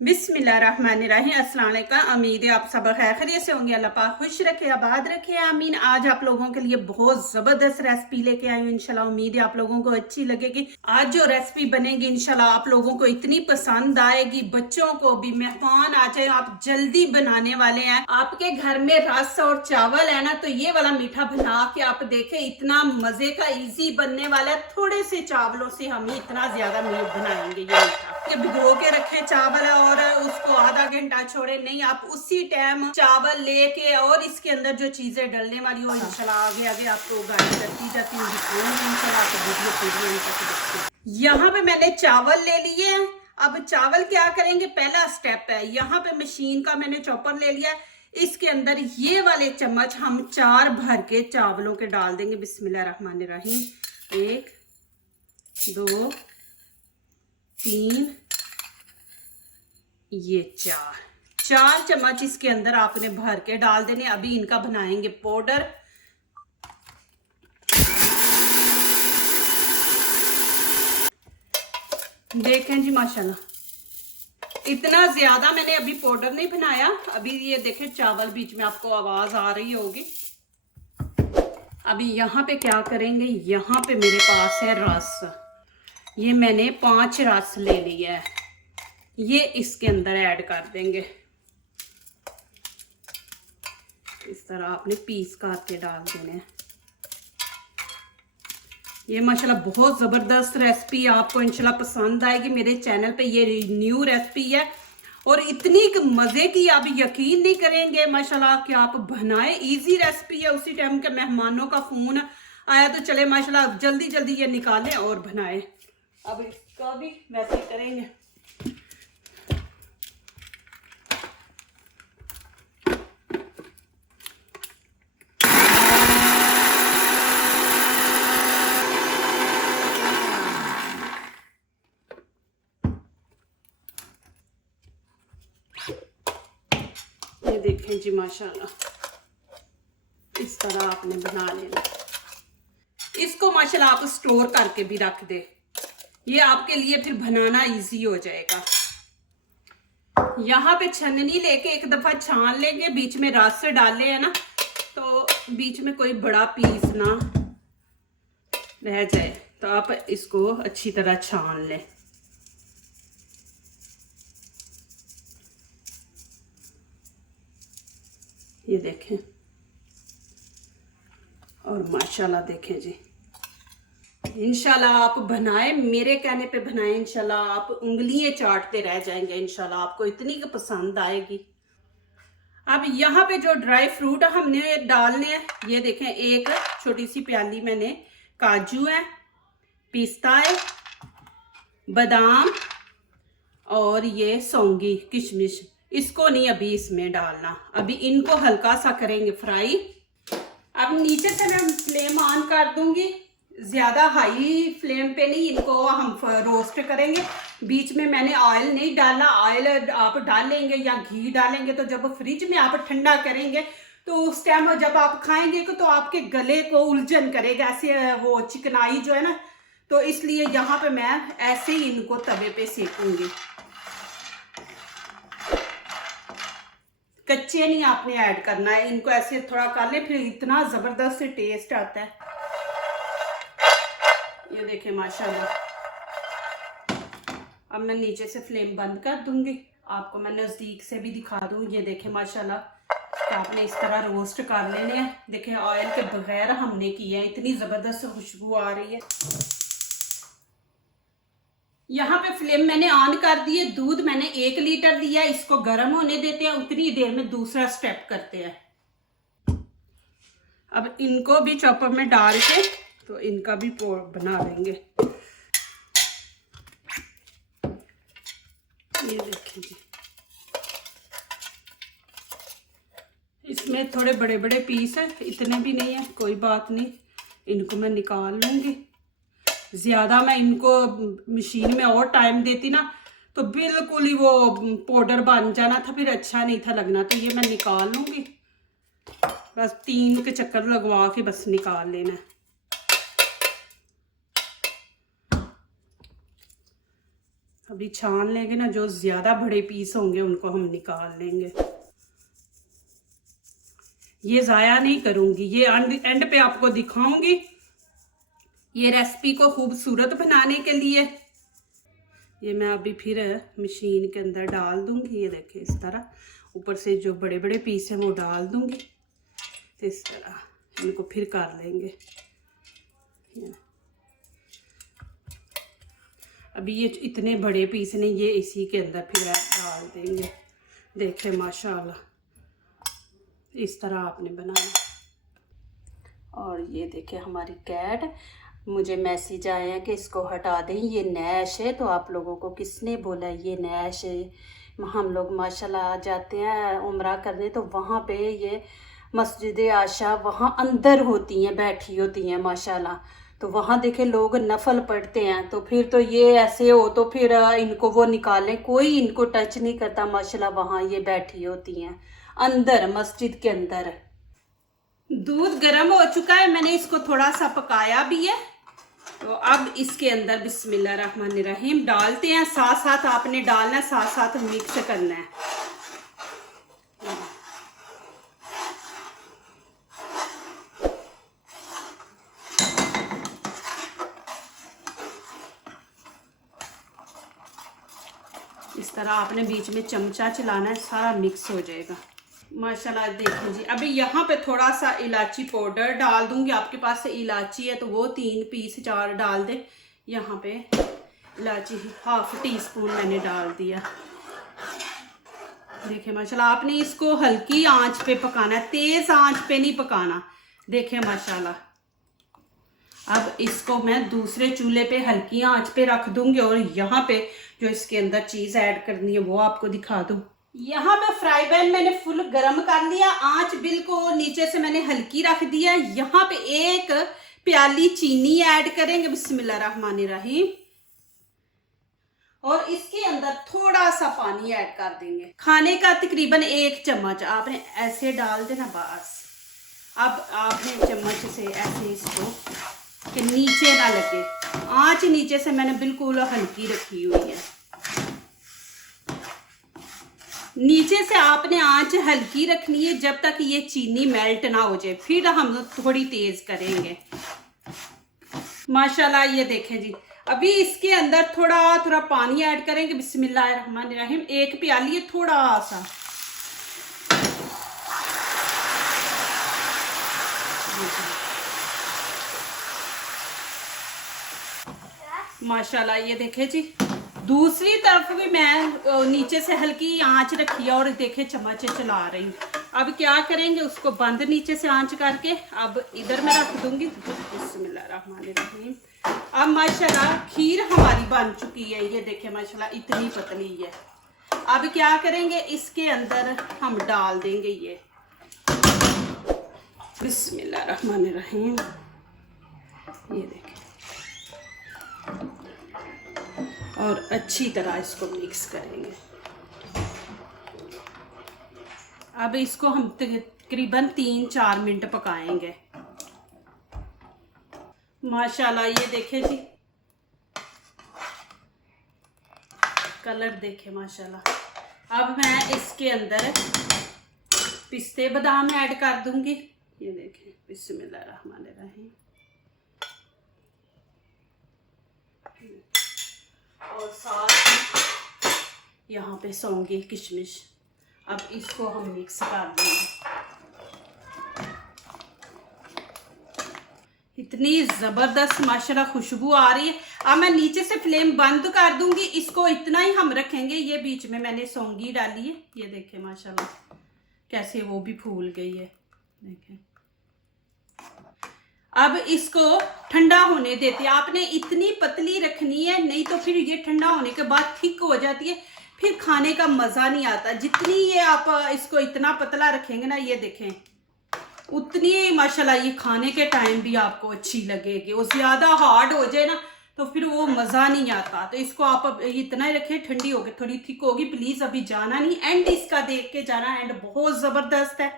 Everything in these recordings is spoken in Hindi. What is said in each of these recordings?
बिस्मिल्लाहिर्रहमानिर्रहीम। अस्सलाम वालेकुम। उम्मीद है आप सब खैर खैरियत से होंगे। अल्लाह पाक खुश रखे, आबाद रखे, आमीन। आज आप लोगों के लिए बहुत ज़बरदस्त रेसिपी लेके आई हूँ। इंशाल्लाह उम्मीद है आप लोगों को अच्छी लगेगी। आज जो रेसिपी बनेगी इंशाल्लाह आप लोगों को इतनी पसंद आएगी, बच्चों को भी, मेहमान आ जाए, आप जल्दी बनाने वाले हैं। आपके घर में रस और चावल है ना, तो ये वाला मीठा बना के आप देखें, इतना मजे का इजी बनने वाला है। थोड़े से चावलों से हम इतना ज्यादा मीठ बनाएंगे। ये मीठा भिगो के रखे चावल और उसको आधा घंटा छोड़े नहीं, आप उसी टाइम चावल लेके और इसके अंदर जो चीजें डलने वाली हो इंशाल्लाह आगे आगे आपको गाइड करती जाती हूँ, दिखाऊंगी इंशाल्लाह। तो वीडियो पूरी तक। यहाँ पे मैंने चावल ले लिए। अब चावल क्या करेंगे, पहला स्टेप है, यहाँ पे मशीन का मैंने चॉपर ले लिया। इसके अंदर ये वाले चम्मच हम 4 भर के चावलों के डाल देंगे। बिस्मिल्लाहिर्रहमानिर्रहीम। 1 2 3 ये 4 चम्मच इसके अंदर आपने भर के डाल देने। अभी इनका बनाएंगे पाउडर। देखें जी माशाल्लाह, इतना ज्यादा मैंने अभी पाउडर नहीं बनाया। अभी ये देखें चावल, बीच में आपको आवाज आ रही होगी। अभी यहाँ पे क्या करेंगे, यहाँ पे मेरे पास है रस। ये मैंने 5 रस ले लिया है, ये इसके अंदर ऐड कर देंगे। इस तरह आपने पीस करके डाल देने हैं। ये माशाल्लाह बहुत ज़बरदस्त रेसिपी, आपको इंशाल्लाह पसंद आएगी। मेरे चैनल पे ये न्यू रेसिपी है और इतनी मज़े की आप यकीन नहीं करेंगे माशाल्लाह कि आप बनाए। इजी रेसिपी है। उसी टाइम के मेहमानों का फ़ोन आया तो चले माशाल्लाह जल्दी जल्दी ये निकालें और बनाए। अब इसका भी वैसे करेंगे। ये देखें जी माशाल्लाह, इस तरह आपने बना लेना। इसको माशाल्लाह आप स्टोर करके भी रख दे, ये आपके लिए फिर बनाना इजी हो जाएगा। यहाँ पे छन्नी लेके एक दफा छान लेंगे, बीच में रस डाले है ना, तो बीच में कोई बड़ा पीस ना रह जाए। तो आप इसको अच्छी तरह छान लें। ये देखें, और माशाल्लाह देखें जी, इंशाल्लाह आप बनाए, मेरे कहने पे बनाए, इंशाल्लाह आप उंगलियां चाटते रह जाएंगे। इंशाल्लाह आपको इतनी पसंद आएगी। अब यहाँ पे जो ड्राई फ्रूट हमने डालने हैं, ये देखें, एक छोटी सी प्याली मैंने काजू है, पिस्ता है, बादाम और ये सौंगी किशमिश। इसको नहीं अभी इसमें डालना, अभी इनको हल्का सा करेंगे फ्राई। अब नीचे से मैं फ्लेम ऑन कर दूंगी, ज्यादा हाई फ्लेम पे नहीं, इनको हम रोस्ट करेंगे। बीच में मैंने ऑयल नहीं डाला। ऑयल आप डालेंगे या घी डालेंगे तो जब फ्रिज में आप ठंडा करेंगे तो उस टाइम जब आप खाएंगे तो आपके गले को उलझन करेगा, ऐसे वो चिकनाई जो है ना, तो इसलिए यहाँ पे मैं ऐसे ही इनको तवे पे सेकूंगी। कच्चे नहीं आपने ऐड करना है, इनको ऐसे थोड़ा कर ले, फिर इतना जबरदस्त टेस्ट आता है। ये देखें माशाल्लाह। अब मैं नीचे से फ्लेम बंद कर दूंगी, आपको मैं नजदीक से भी दिखा दूं। ये देखें माशाल्लाह, तो आपने इस तरह रोस्ट कर लेने हैं। देखें ऑयल के बगैर हमने किया है, इतनी जबरदस्त खुशबू आ रही है। यहाँ पे फ्लेम मैंने ऑन कर दी है। दूध मैंने 1 लीटर दिया है, इसको गर्म होने देते हैं। उतनी देर में दूसरा स्टेप करते हैं। अब इनको भी चॉपर में डाल के तो इनका भी बना लेंगे। ये देखिए जी, इसमें थोड़े बड़े बड़े पीस है, इतने भी नहीं है, कोई बात नहीं, इनको मैं निकाल लूंगी। ज्यादा मैं इनको मशीन में और टाइम देती ना तो बिल्कुल ही वो पाउडर बन जाना था, फिर अच्छा नहीं था लगना। तो ये मैं निकाल लूंगी, बस 3 के चक्कर लगवा के बस निकाल लेना है। अब अभी छान लेंगे ना, जो ज्यादा बड़े पीस होंगे उनको हम निकाल लेंगे। ये ज़ाया नहीं करूंगी, ये एंड पे आपको दिखाऊंगी। ये रेसिपी को खूबसूरत बनाने के लिए ये मैं अभी फिर मशीन के अंदर डाल दूंगी। ये देखिए इस तरह ऊपर से जो बड़े बड़े पीस हैं वो डाल दूंगी। तो इस तरह इनको फिर कर लेंगे। अभी ये इतने बड़े पीस नहीं, ये इसी के अंदर फिर डाल देंगे। देखें माशाल्लाह इस तरह आपने बनाना। और ये देखिए हमारी कैट, मुझे मैसेज आए हैं कि इसको हटा दें, ये नैश है। तो आप लोगों को किसने बोला ये नैश है? हम लोग माशाल्लाह जाते हैं उम्रा करने, तो वहाँ पे ये मस्जिद आशा वहाँ अंदर होती हैं, बैठी होती हैं माशाल्लाह। तो वहाँ देखे लोग नफल पढ़ते हैं, तो फिर तो ये ऐसे हो तो फिर इनको वो निकालें, कोई इनको टच नहीं करता माशाल्लाह। वहाँ ये बैठी होती हैं अंदर मस्जिद के अंदर। दूध गर्म हो चुका है, मैंने इसको थोड़ा सा पकाया भी है। तो अब इसके अंदर बिस्मिल्लाहिर्रहमानिर्रहीम डालते हैं। साथ साथ आपने डालना है, साथ साथ मिक्स करना है। इस तरह आपने बीच में चमचा चलाना है, सारा मिक्स हो जाएगा माशाल्लाह। देखें जी, अभी यहाँ पे थोड़ा सा इलायची पाउडर डाल दूंगी। आपके पास से इलायची है तो वो 3 पीस 4 डाल दें। यहाँ पे इलायची 1/2 टीस्पून मैंने डाल दिया। देखें माशाल्लाह, आपने इसको हल्की आंच पे पकाना है, तेज आंच पे नहीं पकाना। देखें माशाल्लाह, अब इसको मैं दूसरे चूल्हे पे हल्की आंच पे रख दूंगी और यहाँ पे जो इसके अंदर चीज ऐड करनी है वो आपको दिखा दूं। यहाँ पे फ्राई पैन मैंने फुल गरम कर लिया, आंच बिल्कुल नीचे से मैंने हल्की रख दिया। यहाँ पे 1 प्याली चीनी ऐड करेंगे बिस्मिल्लाहिर्रहमानिर्रहीम, और इसके अंदर थोड़ा सा पानी ऐड कर देंगे, खाने का तकरीबन 1 चम्मच। आपने ऐसे डाल देना बस। अब आपने चम्मच से ऐसे इसको कि नीचे ना लगे, आंच नीचे से मैंने बिल्कुल हल्की रखी हुई है। नीचे से आपने आंच हल्की रखनी है जब तक ये चीनी मेल्ट ना हो जाए, फिर हम थोड़ी तेज करेंगे माशाल्लाह। ये देखें जी, अभी इसके अंदर थोड़ा थोड़ा पानी ऐड करेंगे बिस्मिल्लाहिर्रहमानिर्रहीम। 1 प्याली है, थोड़ा सा। माशाल्लाह ये देखे जी, दूसरी तरफ भी मैं नीचे से हल्की आंच रखी है और देखे चम्मच चला रही हूँ। अब क्या करेंगे, उसको बंद नीचे से आंच करके अब इधर मैं रख दूंगी। बिस्मिल्लाहिर्रहमानिर्रहीम। अब माशाल्लाह खीर हमारी बन चुकी है। ये देखे माशाल्लाह इतनी पतली है। अब क्या करेंगे, इसके अंदर हम डाल देंगे ये बिस्मिल्लाहिर्रहमानिर्रहीम। ये देखें, और अच्छी तरह इसको मिक्स करेंगे। अब इसको हम तकरीबन 3-4 मिनट पकाएंगे माशाल्लाह। ये देखें जी, कलर देखें माशाल्लाह। अब मैं इसके अंदर पिस्ते बादाम ऐड कर दूंगी। ये देखें बिस्मिल्लाहिर्रहमानिर्रहीम। और साथ यहाँ पे सौंगी किशमिश। अब इसको हम मिक्स कर देंगे। इतनी ज़बरदस्त माशाल्लाह खुशबू आ रही है। अब मैं नीचे से फ्लेम बंद कर दूंगी, इसको इतना ही हम रखेंगे। ये बीच में मैंने सौंगी डाली है, ये देखें माशाल्लाह कैसे वो भी फूल गई है, देखें। अब इसको ठंडा होने देते हैं। आपने इतनी पतली रखनी है, नहीं तो फिर ये ठंडा होने के बाद थिक हो जाती है, फिर खाने का मज़ा नहीं आता। जितनी ये आप इसको इतना पतला रखेंगे ना, ये देखें, उतनी माशाल्लाह ये खाने के टाइम भी आपको अच्छी लगेगी। वो ज़्यादा हार्ड हो जाए ना तो फिर वो मज़ा नहीं आता। तो इसको आप इतना ही रखें, ठंडी होगी थोड़ी थिक होगी। प्लीज़ अभी जाना नहीं, एंड इसका देख के जाना, एंड बहुत ज़बरदस्त है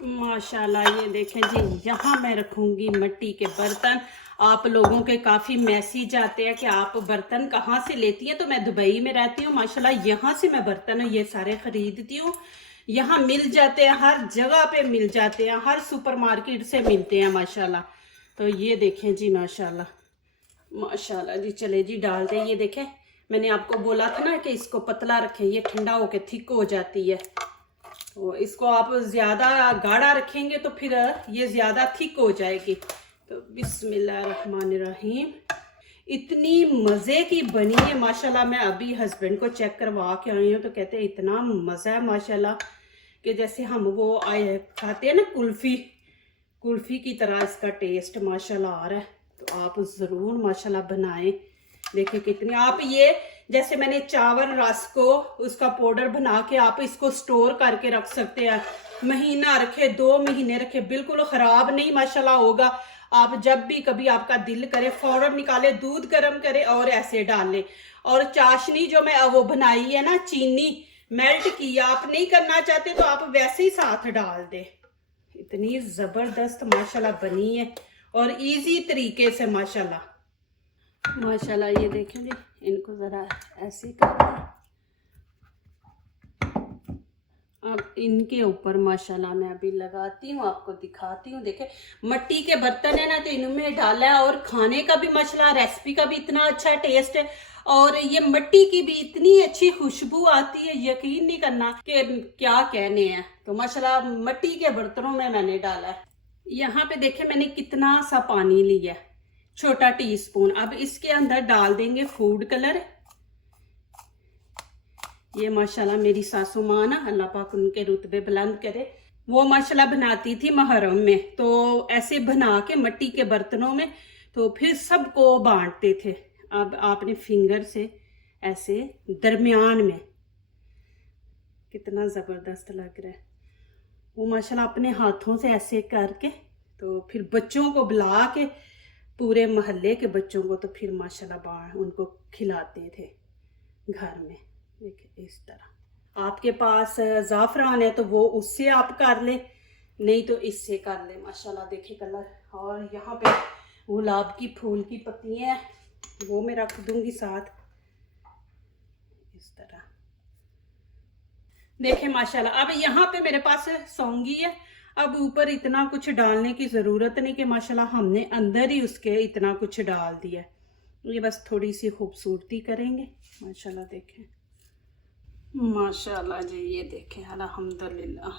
माशाल्लाह। ये देखें जी, यहाँ मैं रखूँगी मिट्टी के बर्तन। आप लोगों के काफ़ी मैसेज आते हैं कि आप बर्तन कहाँ से लेती हैं। तो मैं दुबई में रहती हूँ माशाल्लाह, यहाँ से मैं बर्तन ये सारे ख़रीदती हूँ। यहाँ मिल जाते हैं, हर जगह पे मिल जाते हैं, हर सुपरमार्केट से मिलते हैं माशाल्लाह। तो ये देखें जी माशाल्लाह माशाल्लाह जी। चले जी डालते हैं। ये देखें, मैंने आपको बोला था ना कि इसको पतला रखें, ये ठंडा होके थिक हो जाती है। तो इसको आप ज़्यादा गाढ़ा रखेंगे तो फिर ये ज़्यादा थिक हो जाएगी। तो बिस्मिल्लाहिर्रहमानिर्रहीम। इतनी मज़े की बनी है माशाल्लाह। मैं अभी हस्बैंड को चेक करवा के आई हूँ तो कहते हैं इतना मज़ा है माशाल्लाह कि जैसे हम वो आए खाते हैं ना कुल्फ़ी की तरह इसका टेस्ट माशाल्लाह आ रहा है। तो आप ज़रूर माशाल्लाह बनाएं। देखिए कितनी, आप ये जैसे मैंने चावल रस को उसका पाउडर बना के आप इसको स्टोर करके रख सकते हैं। महीना रखे, 2 महीने रखे, बिल्कुल ख़राब नहीं माशाल्लाह होगा। आप जब भी कभी आपका दिल करे फ़ौरन निकाले, दूध गर्म करे और ऐसे डाल लें। और चाशनी जो मैं वो बनाई है ना, चीनी मेल्ट की, आप नहीं करना चाहते तो आप वैसे ही साथ डाल दें। इतनी ज़बरदस्त माशाल्लाह बनी है और इजी तरीके से माशाल्लाह माशाल्लाह। ये देखें जी, इनको ज़रा ऐसे कर दें। अब इनके ऊपर माशाल्लाह मैं अभी लगाती हूँ, आपको दिखाती हूँ। देखें मट्टी के बर्तन है ना, तो इनमें डाला है और खाने का भी माशाल्लाह, रेसिपी का भी इतना अच्छा टेस्ट है और ये मट्टी की भी इतनी अच्छी खुशबू आती है, यकीन नहीं करना कि क्या कहने हैं। तो माशाल्लाह मट्टी के बर्तनों में मैंने डाला है। यहाँ पे देखें मैंने कितना सा पानी लिया, छोटा टीस्पून। अब इसके अंदर डाल देंगे फूड कलर। ये माशाल्लाह मेरी सासू माँ ना, अल्लाह पाक उनके रुतबे बुलंद करे, वो माशाल्लाह बनाती थी मुहर्रम में। तो ऐसे बना के मट्टी के बर्तनों में तो फिर सबको बांटते थे। अब आपने फिंगर से ऐसे दरमियान में, कितना ज़बरदस्त लग रहा है वो माशाल्लाह, अपने हाथों से ऐसे करके तो फिर बच्चों को बुला के, पूरे मोहल्ले के बच्चों को तो फिर माशाल्लाह उनको खिलाते थे घर में। देखिए इस तरह, आपके पास ज़ाफ़रान है तो वो उससे आप कर ले, नहीं तो इससे कर ले माशाल्लाह। देखिए कलर। और यहाँ पे गुलाब की फूल की पत्तियाँ हैं, वो मैं रख दूंगी साथ इस तरह। देखें माशाल्लाह। अब यहाँ पे मेरे पास सौंगी है। अब ऊपर इतना कुछ डालने की ज़रूरत नहीं कि माशाल्लाह हमने अंदर ही उसके इतना कुछ डाल दिया। ये बस थोड़ी सी खूबसूरती करेंगे माशाल्लाह। देखें माशाल्लाह जी, ये देखें अल्हम्दुलिल्लाह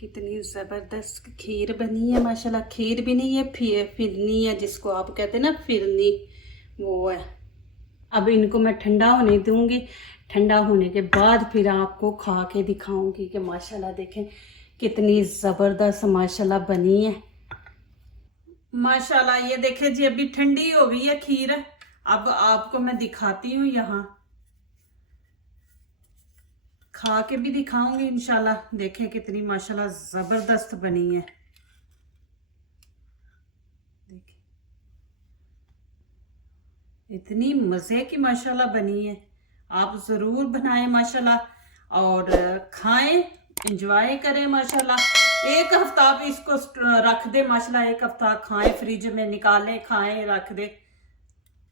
कितनी ज़बरदस्त खीर बनी है माशाल्लाह। खीर भी नहीं है, फिरनी है, जिसको आप कहते हैं ना फिरनी, वो है। अब इनको मैं ठंडा होने दूंगी, ठंडा होने के बाद फिर आपको खा के दिखाऊंगी कि माशाल्लाह देखें कितनी ज़बरदस्त माशाल्लाह बनी है माशाल्लाह। ये देखें जी, अभी ठंडी हो गई है खीर। अब आपको मैं दिखाती हूँ, यहाँ खा के भी दिखाऊंगी इंशाल्लाह। देखें कितनी माशाल्लाह ज़बरदस्त बनी है। देखें इतनी मज़े की माशाल्लाह बनी है। आप ज़रूर बनाएं माशाल्लाह और खाएं, इंजॉय करें माशाल्लाह। एक हफ्ता आप इसको रख दे माशाल्लाह, एक हफ्ता खाएं, फ्रिज में निकालें, खाएं, रख दे।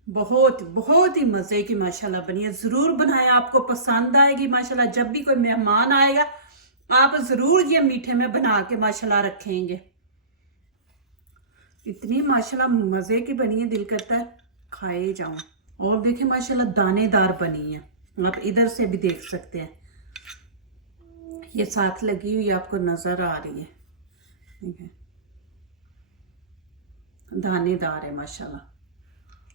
बहुत बहुत ही मज़े की माशाल्लाह बनी है। ज़रूर बनाएं, आपको पसंद आएगी माशाल्लाह। जब भी कोई मेहमान आएगा आप ज़रूर ये मीठे में बना के माशाल्लाह रखेंगे। इतनी माशाल्लाह मज़े की बनी है, दिल करता है खाए जाऊं। और देखें माशाल्लाह दानेदार बनी है, आप इधर से भी देख सकते हैं। ये साथ लगी हुई आपको नज़र आ रही है, ठीक है, दानेदार है माशाल्लाह।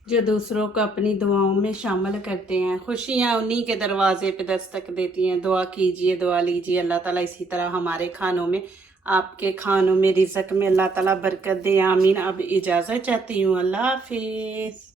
जो दूसरों को अपनी दुआओं में शामिल करते हैं, खुशियाँ उन्हीं के दरवाजे पे दस्तक देती हैं। दुआ कीजिए, दुआ लीजिए, अल्लाह ताला इसी तरह हमारे खानों में, आपके खानों में, रिज़्क़ में अल्लाह ताला बरकत दे, आमीन। अब इजाज़त चाहती हूँ, अल्लाह हाफिज़।